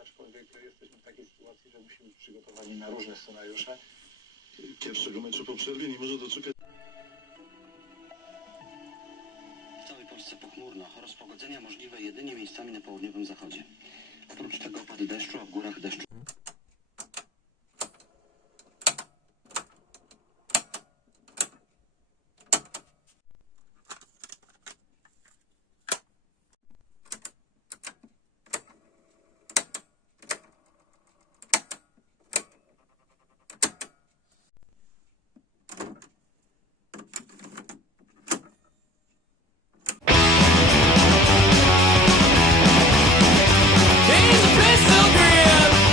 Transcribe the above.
aczkolwiek jesteśmy w takiej sytuacji, że musimy być przygotowani na różne scenariusze. Pierwszego meczu po przerwie nie może doczekać. W całej Polsce pochmurno. Rozpogodzenia możliwe jedynie miejscami na południowym zachodzie. Oprócz tego opady deszczu, a w górach deszczu